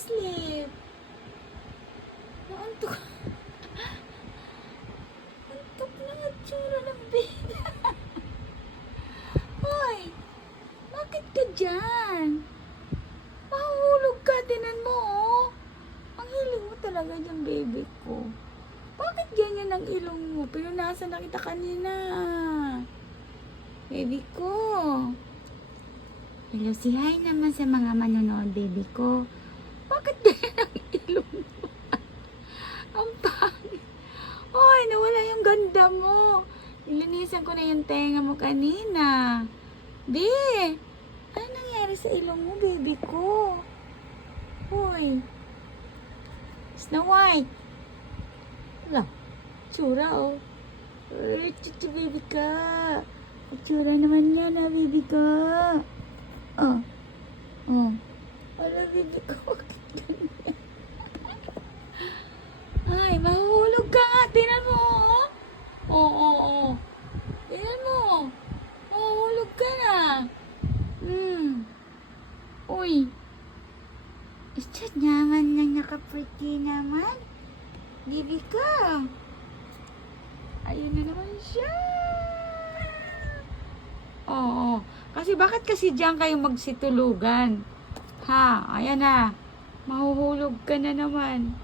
sleep. Naantok. Antok na nga tsura ng baby. Hoy, bakit ka dyan? Mahulog ka, tinan mo, oh. Ang hiling mo talaga dyan, baby ko. Bakit ganyan ang ilong mo? Pinunasan na kita kanina. Baby ko. Hello, si hi naman sa mga manonood, baby ko. Bakit ganyan ang ilong mo? Ang pangit. Hoy, nawala yung ganda mo. Nilinisan ko na yung tenga mo kanina. Di, ano nangyari sa ilong mo, baby ko? Hoy. Snow White. Wala. Tsura, oh. Ay, chuchu, baby ka. Tsura naman yan, ha, baby ka. Oh. Oh. Wala, baby ko. Bakit ganyan? Ay, mahulog ka nga. Tingnan mo, oh. Oo, oo, oo. Tingnan mo. Mahulog ka na. Uy. Isat naman na naka-pretty naman. Baby ka. Ayun na naman siya. Oo. Kasi bakit kasi diyan kayo magsitulugan? Ha? Ayan na. Mahuhulog ka na naman.